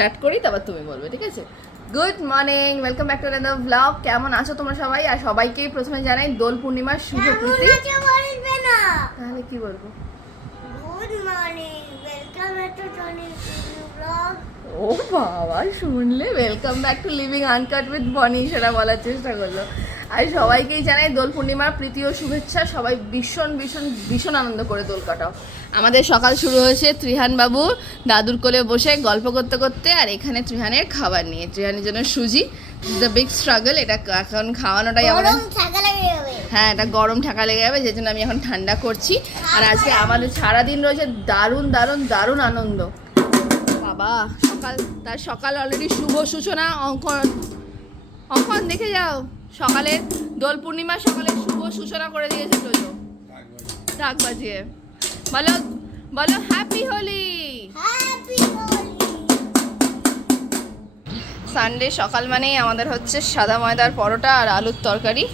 Start করি তারপর তুমি বলবে ঠিক আছে? Good morning welcome back to the vlog কেমন আছো তোমরা সবাই? আর সবাইকেই প্রথমে জানাই দোল পূর্ণিমার শুভ প্রীতি। তাহলে কি বলব? Good morning welcome to vlog ও বাবা শুনলে? Welcome back to living uncut with Boni সেটা বলার চেষ্টা করল। আর সবাইকেই জানাই দোল পূর্ণিমার প্রীতি ও শুভেচ্ছা। সবাই ভীষণ ভীষণ ভীষণ আনন্দ করে দোল কাটাও। আমাদের সকাল শুরু হয়েছে ত্রিহান বাবু দাদুর কোলে বসে গল্প করতে করতে আর এখানে ত্রিহানের খাবার নিয়ে। ত্রিহানের জন্য সুজি দ্য বিগ স্ট্রাগল এটা এখন খাওয়ানোটাই আমাদের। হ্যাঁ এটা গরম ঠাকা লেগে যাবে যে জন্য আমি এখন ঠান্ডা করছি। আর আজকে আমাদের সারাদিন রয়েছে দারুণ দারুণ দারুণ আনন্দ। বাবা সকাল তার সকাল অলরেডি শুভ সূচনা অঙ্কন। অঙ্কন দেখে যাও সকালে দোল পূর্ণিমা সকালে শুভ সূচনা করে দিয়েছে তোজো ডাক বাজিয়ে। বলো বলো হ্যাপি হোলি সানডে সকাল মানেই আমাদের হচ্ছে সাদা ময়দার পরোটা আর আলুর তরকারি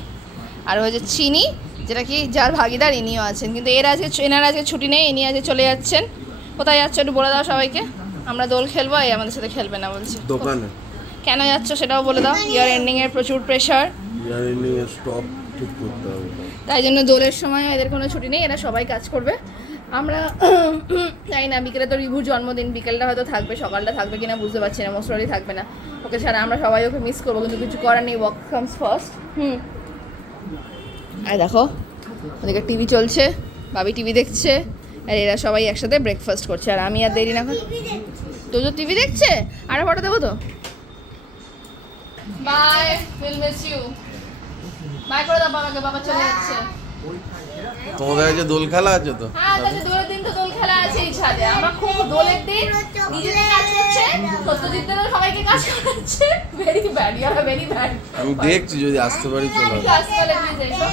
আর হচ্ছে চিনি যেটা কি যার ভাগিদার ইনিও আছেন কিন্তু এর আজকে এনার আজকে ছুটি নেই ইনি আজকে চলে যাচ্ছেন। কোথায় যাচ্ছ একটু বলে দাও সবাইকে? আমরা দোল খেলব এই আমাদের সাথে খেলবে না বলছে। দোকানে। কেন যাচ্ছ সেটাও বলে দাও ইয়ার এন্ডিং এর প্রচুর প্রেশার ইয়ারিং এর স্টপ ঠিক করতে হবে। তাই জন্য দোলের সময় এদের কোনো ছুটি নেই এরা সবাই কাজ করবে। আমরা, জানি না, বিকেলে তো রিভুর জন্মদিন, বিকেলটা হয়তো থাকবে, সকালটা থাকবে কিনা বুঝতে পারছি না মোস্টলি থাকবে না। ওকে ছাড়া আমরা সবাই ওকে মিস করব, কিন্তু কিছু করার নেই ওয়ার্ক কামস ফার্স্ট হুম। আর দেখো, ওদিকে টিভি চলছে বাবি টিভি দেখছে, আর এরা সবাই একসাথে ব্রেকফাস্ট করছে, আর আমি আর দেরি না তো তো টিভি দেখছে? আরে ফটো দেবো তো? Bye will miss you bye করে দাও, বাবাকে, বাবা চলে যাচ্ছে। তোমাদের কাছে দোল খেলা আছে তো? হ্যাঁ তাহলে দোলের দিন তো দোল খেলা আছে এই ছাদে। আমরা খুব দোলের দিন নিজেদের কাজ করছে সত্যজিৎ সবাইকে কাজ করাচ্ছে। Very bad you are very bad আমি দেখছি যদি আসতে পারি চলে আসব। এসো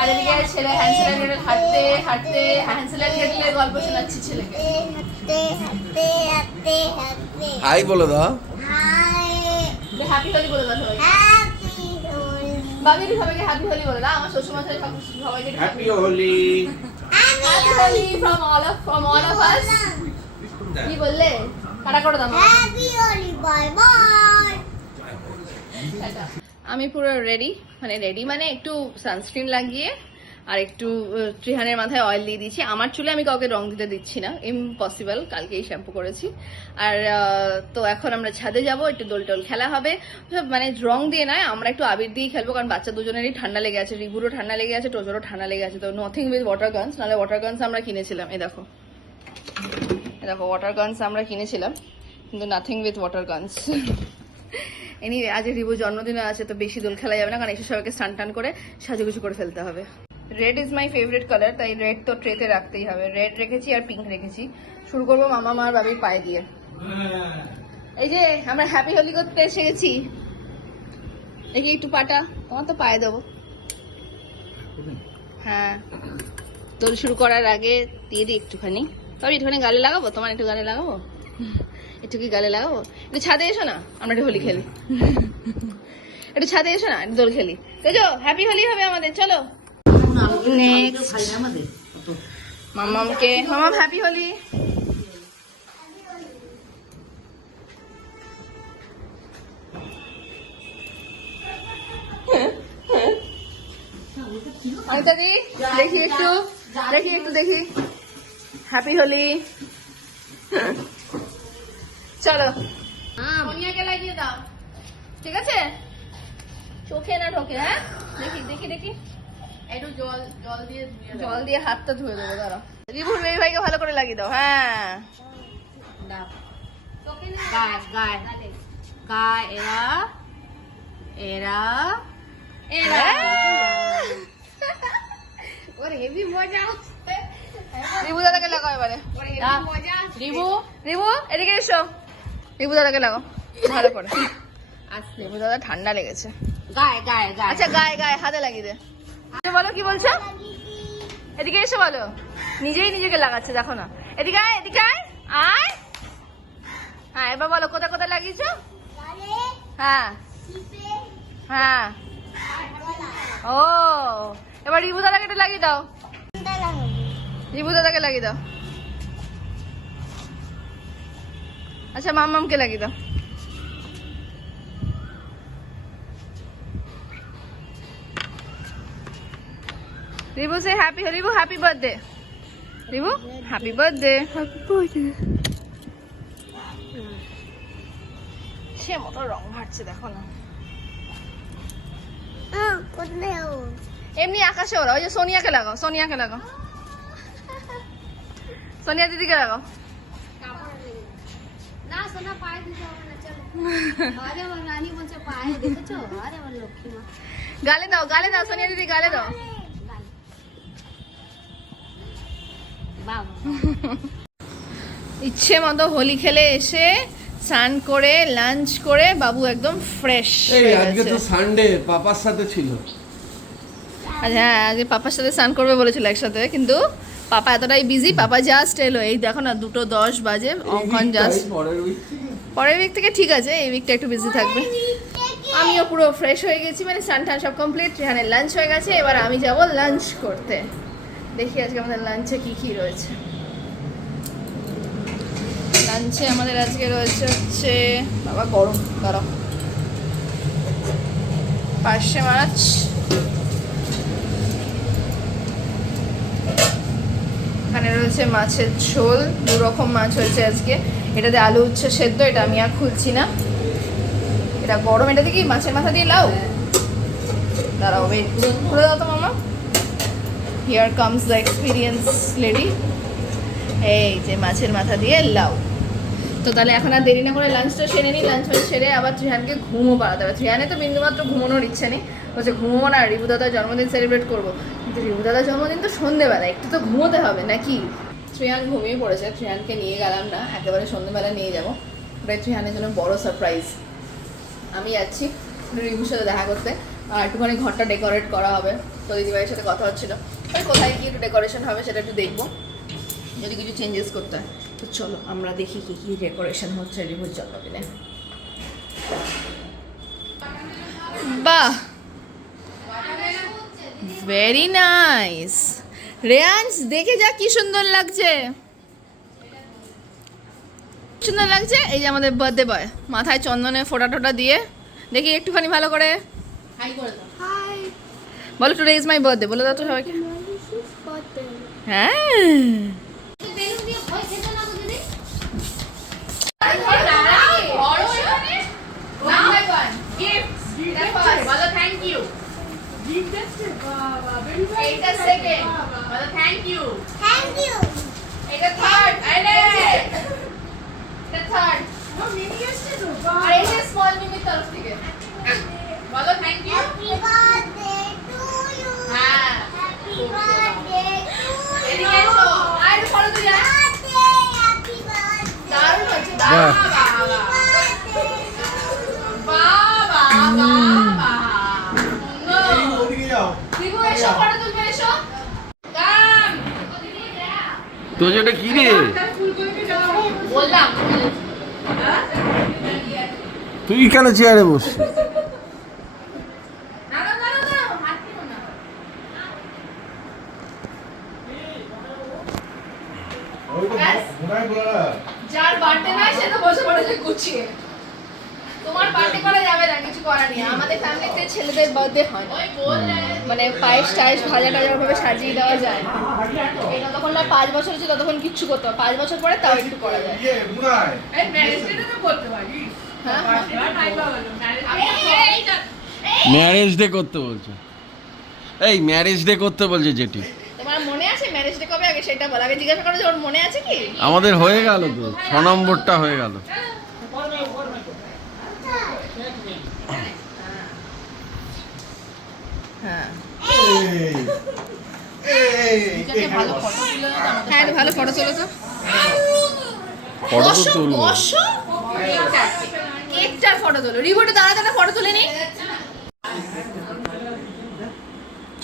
আর এদিকে ছেলে হ্যান্সেলের গেটে হাঁটতে হাঁটতে হ্যান্সেলের গেটে গল্প শোনাচ্ছি ছেলেকে। হাতে হাতে হাতে হাতে হাই বলে দাও। হাই হ্যাপি হোলি বলে দাও হোলি সবাইকে হ্যাপি হোলি বলে দাও আমার শ্বশুরমশাই সব সবাইকে happy Holi happy Holi from all of from all of us কি বললে? কাটা করে দাও হ্যাপি হোলি বাই বাই আমি পুরো রেডি মানে রেডি মানে একটু সানস্ক্রিন লাগিয়ে আর একটু ত্রিহানের মাথায় অয়েল দিয়ে দিচ্ছি আমার চুলে আমি কাউকে রং দিতে দিচ্ছি না। ইম্পসিবল কালকেই শ্যাম্পু করেছি। আর তো এখন আমরা ছাদে যাব, একটু দোল টোল খেলা হবে। মানে রং দিয়ে নয়, আমরা একটু আবির দিয়েই খেলব, কারণ বাচ্চা দুজনেরই ঠান্ডা লেগে আছে রিগুরও ঠান্ডা লেগে আছে, টোজোরও ঠান্ডা লেগে আছে। তো নথিং উইথ ওয়াটার গানস নাহলে ওয়াটার গানস আমরা কিনেছিলাম, এই দেখো। এই দেখো ওয়াটার গানস আমরা কিনেছিলাম, কিন্তু nothing with water guns any, আজ রিবু জন্মদিনে আছে, তো বেশি দোল খেলা যাবে না, কারণ এসে সবাইকে স্নান টান করে সাজুগুজু করে ফেলতে হবে। Red is my favourite colour তাই রেড তো ট্রেতে রাখতেই হবে। রেড রেখেছি আর পিঙ্ক রেখেছি। শুরু করব মামা মার বাবির পায়ে দিয়ে। এই যে, আমরা হ্যাপি হোলি করতে এসে গেছি। দেখি একটু পাটা, তোমার তো পায়ে দেবো। হ্যাঁ। দোল শুরু করার আগে দিয়ে দিই একটুখানি। তবে একটুখানি গালে লাগাবো? তোমার একটু গালে লাগাবো? একটু কি গালে লাগাবো? একটু ছাদে এসো না, আমরা একটু হোলি খেলি। একটু ছাদে এসো না, একটু দোল খেলি। তেজো হ্যাপি হোলি হবে আমাদের, চলো। মামাম হ্যাপি হোলি অনিতা দি দেখি একটু। দেখি একটু, দেখি। হ্যাপি হোলি চলো। সোনিয়াকে লাগিয়ে দাও। ঠিক আছে? চোখে না ঢোকে হ্যাঁ? দেখি দেখি দেখি। একটু জল জল দিয়ে জল দিয়ে হাতটা ধুয়ে দেবো দাঁড়া রিভুর বেবি ভাইকে ভালো করে লাগিয়ে দাও হ্যাঁ। গায় গায় গায়। এরা এরা এরা। ওরে হেভি মজা হচ্ছে। রিভু দাদাকে লাগাও এবারে। রিবু রিভু? এদিকে এসো। রিভু দাদাকে লাগাও ভালো করে। রিভু দাদা ঠান্ডা লেগেছে। গায়ে গায়ে গায়। আচ্ছা গায়ে গায়ে হাতে লাগিয়ে দে। বলো, কি বলছো? এদিকে এসে বলো। নিজেই নিজেকে লাগাচ্ছে, দেখো না। এদিকে আয় এদিকে আয়। আয়। হ্যাঁ এবার বলো, কোথায় কোথায় লাগিয়েছো? হ্যাঁ। হ্যাঁ। ও, এবার রিভু দাদাকে একটু লাগিয়ে দাও। রিভু দাদাকে লাগিয়ে দাও। আচ্ছা মাম মাম্মামকে লাগিয়ে দাও। রিবু সে happy Ribu happy birthday Ribu happy birthday happy birthday সে মতো রং ভাটছে দেখো না? এমনি আকাশে ওরা ওই যে সোনিয়াকে লাগাও সোনিয়াকে লাগাও। সোনিয়া দিদিকে লাগাও। গালে দাও গালে দাও সোনিয়া দিদি গালে দাও। ইচ্ছে মতো হোলি খেলে এসে স্নান করে লাঞ্চ করে বাবু একদম ফ্রেশ এই আজকে তো সানডে পাপার সাথে ছিল। আচ্ছা হ্যাঁ আজকে পাপার সাথে স্নান করবে বলেছিল একসাথে কিন্তু পাপা এতটাই বিজি পাপা জাস্ট এলো। এই দেখো না দুটো দশ বাজে অঙ্কন জাস্ট পরের উইক পরের উইক থেকে ঠিক আছে এই উইকটা একটু বিজি থাকবে। আমিও পুরো ফ্রেশ হয়ে গেছি মানে স্নান টান সব কমপ্লিট এখানে লাঞ্চ হয়ে গেছে এবার আমি যাব লাঞ্চ করতে। দেখি আজকে আমাদের লাঞ্চে কি কি রয়েছে। লাঞ্চে আমাদের আজকে রয়েছে হচ্ছে, বাবা গরম গরম পার্শে মাছ। এখানে রয়েছে মাছের ঝোল, দু রকম মাছ হয়েছে আজকে। এটাতে আলু উচ্ছে সেদ্ধ, এটা আমি আর খুলছি না। এটা গরম এটাতে কি মাছের মাথা দিয়ে লাউ? দাঁড়াও খুলে দাও তো মামা। Here comes the experience lady এই যে মাছের মাথা দিয়ে লাউ। তো তাহলে এখন আর দেরি না করে লাঞ্চটা সেরে নিই। লাঞ্চ ফাঞ্চ সেরে আবার ত্রিহানকে ঘুমও পাড়াতে হবে। ত্রিহানে তো বিন্দুমাত্র ঘুমানোর ইচ্ছে নেই। বলছে ঘুমো না, রিবু দাদার জন্মদিন সেলিব্রেট করব। কিন্তু রিবু দাদার জন্মদিন তো সন্ধেবেলা, একটু তো ঘুমোতে হবে নাকি? ত্রিহান ঘুমিয়ে পড়েছে। ত্রিহানকে নিয়ে গেলাম না, একেবারে সন্ধেবেলা নিয়ে যাব। ওটাই ত্রিহানের জন্য বড় সারপ্রাইজ আমি যাচ্ছি রিবুর সাথে দেখা করতে। আর একটুখানি ঘরটা ডেকোরেট করা হবে। তো দিদিভাইয়ের সাথে কথা হচ্ছিল। ওই কোথায় কি একটু ডেকোরেশন হবে সেটা একটু দেখব। যদি কিছু চেঞ্জেস করতে হয়। তো চলো আমরা দেখি কি কি ডেকোরেশন হচ্ছে রিভুর জন্মদিনে। বাহ! ভেরি নাইস রেয়ান্স দেখে যা কি সুন্দর লাগছে। সুন্দর লাগছে? এই যে আমাদের বার্থডে বয় মাথায় চন্দনে ফোটা টোটা দিয়ে। দেখি একটুখানি ভালো করে। হাই বলো টুডে ইজ মাই বার্থডে বলে দাও তো সবাইকে। হ্যাঁ বেলুন দিয়ে ভয় খেতে না গো দিদি বলো থ্যাংক ইউ এইটা সেকেন্ড বলো থ্যাংক ইউ থ্যাংক ইউ এটা থার্ড আরে এটা থার্ড আর এই যে স্মল মিমির তরফ তুই কেন চেয়ারে বসছিস? যার বার্থডে সে তো বসে পড়েছে গুছিয়ে। তোমার করা যাবে না কিছু করার নেই। আমাদের ফ্যামিলিতে ছেলেদের বার্থডে হয় না। মানে পায়েস টায়েস ভাজা টাজা ভাবে সাজিয়ে দেওয়া যায়। না যতক্ষণ না পাঁচ বছর হচ্ছে ততক্ষণ কিচ্ছু করতে হবে পাঁচ বছর পরে তাও একটু করা যায়। এই ম্যারেজ ডে করতে বলছে। এই ম্যারেজ ডে করতে বলছে যেটি তোমার মনে আছে ম্যারেজ ডে কবে আগে? সেটা বল আগে জিজ্ঞাসা করো যে ওর মনে আছে কি? আমাদের হয়ে গেল তো ছ নম্বরটা হয়ে গেল। হ্যাঁ। হ্যাঁ ভালো ফটো তোলো তো। ফটো তো তুলবো। বসো কেকটার ফটো তোলো রিবোটে দাঁড়া দাঁড়া ফটো তুলে নি।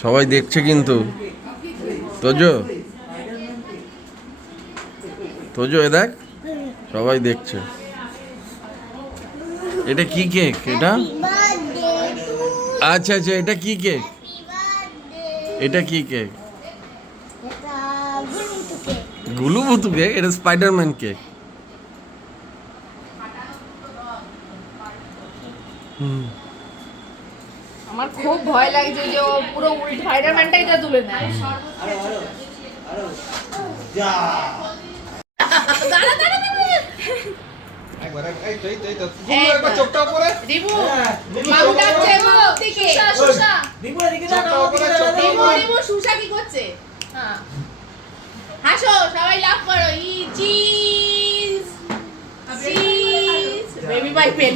সবাই দেখছে কিন্তু। তোজো? তোজো এ দেখ। সবাই দেখছে। এটা কি কেক এটা? আচ্ছা আচ্ছা এটা কি কেক এটা কি কেক এটা গুলু টুকে কেক এটা স্পাইডারম্যান কেক আমার খুব ভয় লাগছে যে ও পুরো উল্টো স্পাইডারম্যানটাই তা তুলে নেয়। হাসো সবাই লাভ করো। ই চিজ চিজ বেবি বাই পেন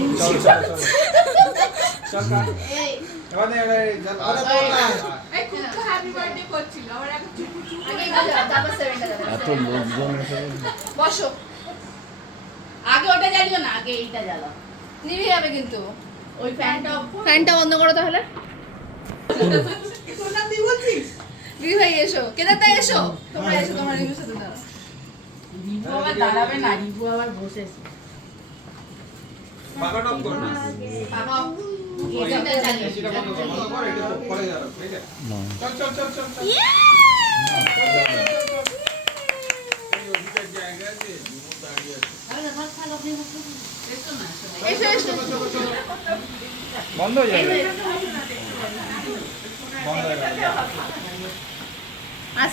বসো। আগে ওটা জ্বালিও না আগে এইটা জ্বালাও। নিভে যাবে কিন্তু। ওই ফ্যানটা ফ্যানটা বন্ধ করো তাহলে। দিদি ভাই এসো। কেদারটা এসো। তোমরা এসো তোমরা রিভিউ সাথে দাঁড়াও রিভু আবার দাঁড়াবে না রিভু আবার বসেছে। বন্ধ হয়ে যাবে। বন্ধ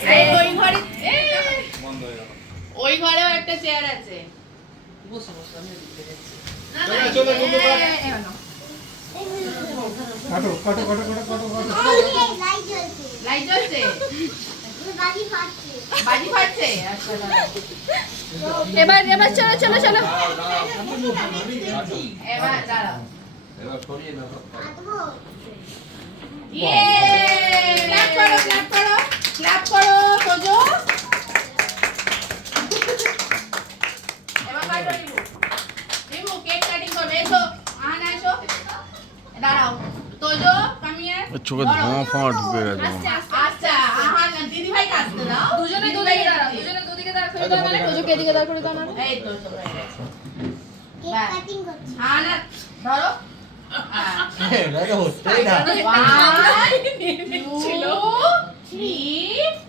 হয়ে গেল ওই ঘরে বন্ধ হয়ে গেল ওই ঘরেও একটা চেয়ার আছে বন্ধ কর এ, এ, নাও। কাটো কাটো কাটো কাটো কাটো কাটো। লাইট জ্বলছে? লাইট জ্বলছে বাড়ি ফাটছে বাজি ফাটছে? আচ্ছা এবার এবার চলো চলো চলো। এবার দাঁড়াও। এবার সরিয়ে দাও ইয়ে ক্ল্যাপ করো ক্ল্যাপ করো ক্ল্যাপ করো তোজো এবার কাটো কেক কাটিং করবে দাঁড়াও। তোজো কাম হিয়ার চোখে ধোঁয়া ফোঁয়া ঢুকে গেছে আচ্ছা আহা না দিদি ভাই কাজ দাও দুজনে দুদিকে দাঁড়াও দুজনে দুদিকে দাঁড়াও করে দাও মানে তোজোকে এদিকে দাঁড় করে দাও মানে এই তো তো কেক কাটিং করছি। হ্যাঁ না ধরো। হ্যাঁ দাদা হচ্ছে না। 1 2 3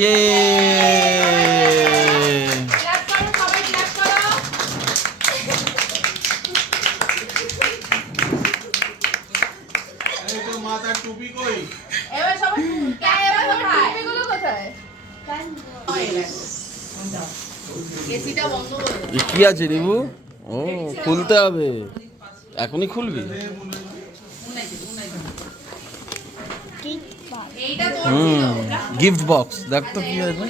এ কি আছে রিবু? ও খুলতে হবে। এখনই খুলবি? হুম গিফট বক্স দেখ তো কি আছে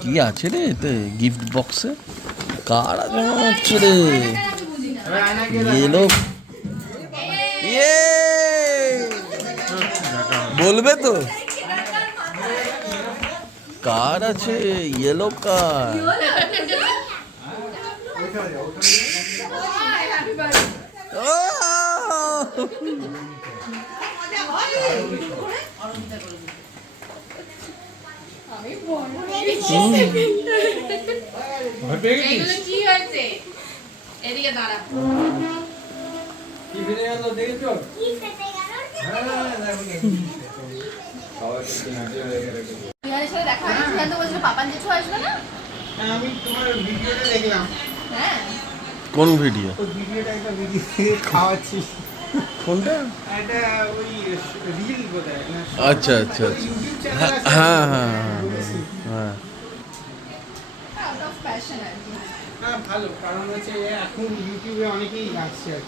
কি আছে রে এতে? গিফট বক্সে কার আছে হচ্ছে রে? ইয়েলো ইয়ে বলবে তো। কার আছে? Yellow car? এইগুলো কি হয়েছে এদিকে দাঁড়া কি ফিরে গেল দেখেছ কি ফেটে গেল হ্যাঁ। দেখো সবাই তো কি নাচে গেছে বিহারের সাথে দেখা হয়েছে বিহান তো বলছিল পাপান জেঠু আসবে না আমি তোমার ভিডিওটা দেখলাম হ্যাঁ কোন ভিডিও? ভিডিওটা একটা ভিডিও খাওয়াচ্ছি কোনটা? আচ্ছা আচ্ছা আচ্ছা। হ্যাঁ হ্যাঁ হ্যাঁ হ্যাঁ আর হ্যাঁ ভালো কারণ হচ্ছে এখন ইউটিউবে অনেকেই আসছে আর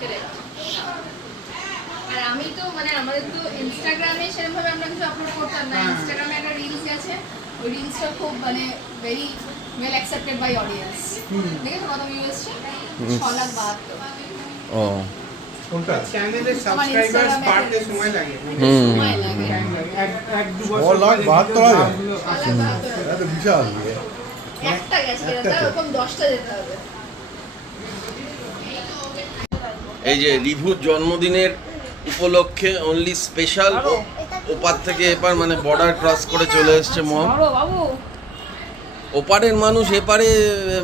আর আমি তো মানে আমাদের তো ইনস্টাগ্রামে সেরকম ভাবে আমরা কিছু আপলোড করতাম না। হ্যাঁ। ইনস্টাগ্রামে একটা রিলস আছে। ওই রিলসটা খুব মানে very well accepted by audience hmm. দেখেছ কত ভিউ এসছে। ছ লাখ বাহাত্তর। ও। কোনটা চ্যানেলের সাবস্ক্রাইবার্স Instagram-এ সময় লাগে। সময় লাগে। এক এক দু ছ বছর লাখ পরে বাহাত্তর কিন্তু হাজার? দামগুলো ছ লাখ আসে। বাহাত্তর। এটা তো বিশাল। একটা গেছে একটা তো। ওরকম যেতে হবে। এই যে রিভুর জন্মদিনের উপলক্ষে অনলি স্পেশাল ওপার থেকে এপার মানে বর্ডার ক্রস করে চলে এসছে বাবু। ওপারের মানুষ এপারে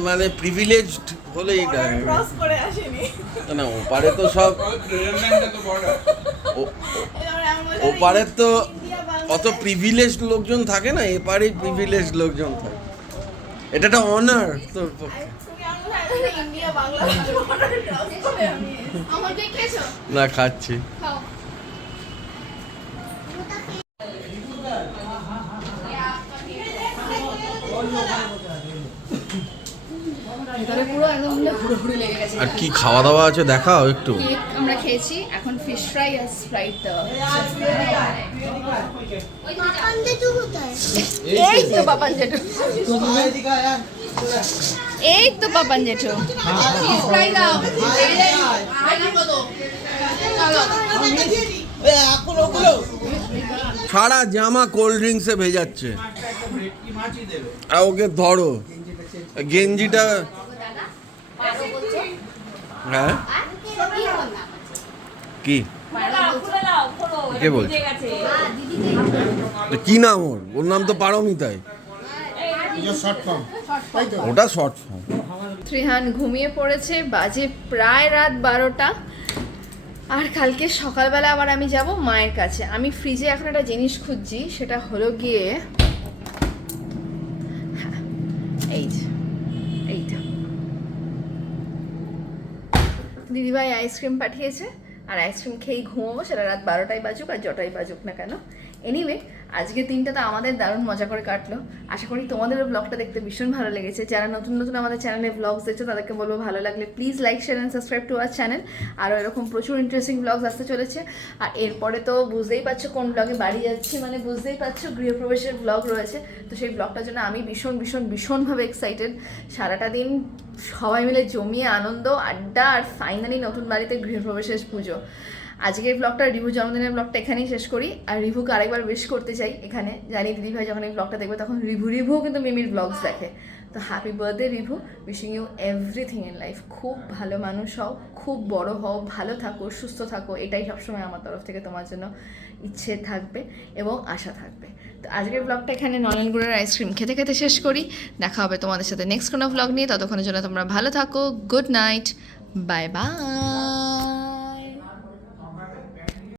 মানে প্রিভিলেজড করে না ওপারে তো সব রেললাইনটা তো ও- ওপারের তো অত প্রিভিলেজড লোকজন থাকে না এপারে প্রিভিলেজড লোকজন থাকে। এটা একটা অনার তোর পক্ষে। না খাচ্ছি খাও ভিতরে পুরো একদম হুড়োহুড়ি লেগে গেছে আর কি খাওয়া দাওয়া আছে? দেখাও একটু। আমরা খেয়েছি। এখন ফিশ ফ্রাই আর স্প্রাইট এই তো পাপান জেঠু এই তো পাপান জেঠু ফ্রাই দাও। সারা জামা কোল্ড ড্রিঙ্কসে ভেজাচ্ছে। ওকে ধরো। গেঞ্জিটা হ্যাঁ? কি? কে বলছে? কি নাম ওর? ওর নাম তো পারমিতাই ওটা শর্ট ফর্ম ত্রিহান ঘুমিয়ে পড়েছে বাজে প্রায় রাত বারোটা। আর কালকে সকালবেলা আবার আমি যাব মায়ের কাছে। আমি ফ্রিজে এখন একটা জিনিস খুঁজছি সেটা হলো গিয়ে হ্যাঁ, এই যে, এইটা দিদিভাই আইসক্রিম পাঠিয়েছে। আর আইসক্রিম খেয়েই ঘুমোবো, সেটা রাত বারোটায় বাজুক আর জটাই বাজুক না কেন। এনিওয়ে আজকে দিনটা তো আমাদের দারুণ মজা করে কাটলো। আশা করি তোমাদেরও ব্লগটা দেখতে ভীষণ ভালো লেগেছে। যারা নতুন নতুন আমাদের চ্যানেলে ব্লগস দেখছ, তাদেরকে বলব ভালো লাগলে please like share and subscribe to our channel আরও এরকম প্রচুর ইন্টারেস্টিং ব্লগস আসতে চলেছে। আর এরপরে তো বুঝতেই পারছ কোন ব্লগে বাড়ি যাচ্ছি মানে বুঝতেই পারছ গৃহপ্রবেশের ব্লগ রয়েছে। তো সেই ব্লগটার জন্য আমি ভীষণ ভীষণ, ভীষণভাবে এক্সাইটেড সারাটা দিন সবাই মিলে জমিয়ে আনন্দ, আড্ডা, আর ফাইনালি নতুন বাড়িতে গৃহপ্রবেশের পুজো। আজকের ব্লগটা রিভু জন্মদিনের ব্লগটা এখানেই শেষ করি। আর রিভুকে আরেকবার উইশ করতে চাই এখানে। জানি দিদি ভাই যখন এই ব্লগটা দেখবে তখন রিভু রিভুও কিন্তু মিমির ব্লগস দেখে। তো happy birthday Ribhu. Wishing you everything in life খুব ভালো মানুষ হও, খুব বড় হও, ভালো থাকো, সুস্থ থাকো। এটাই সবসময় আমার তরফ থেকে তোমার জন্য ইচ্ছে থাকবে এবং আশা থাকবে। তো আজকের ব্লগটা এখানে নলেন গুড়ের আইসক্রিম খেতে খেতে শেষ করি। দেখা হবে তোমাদের সাথে নেক্সট কোনো ব্লগ নিয়ে। ততক্ষণের জন্য তোমরা ভালো থাকো। Good night bye bye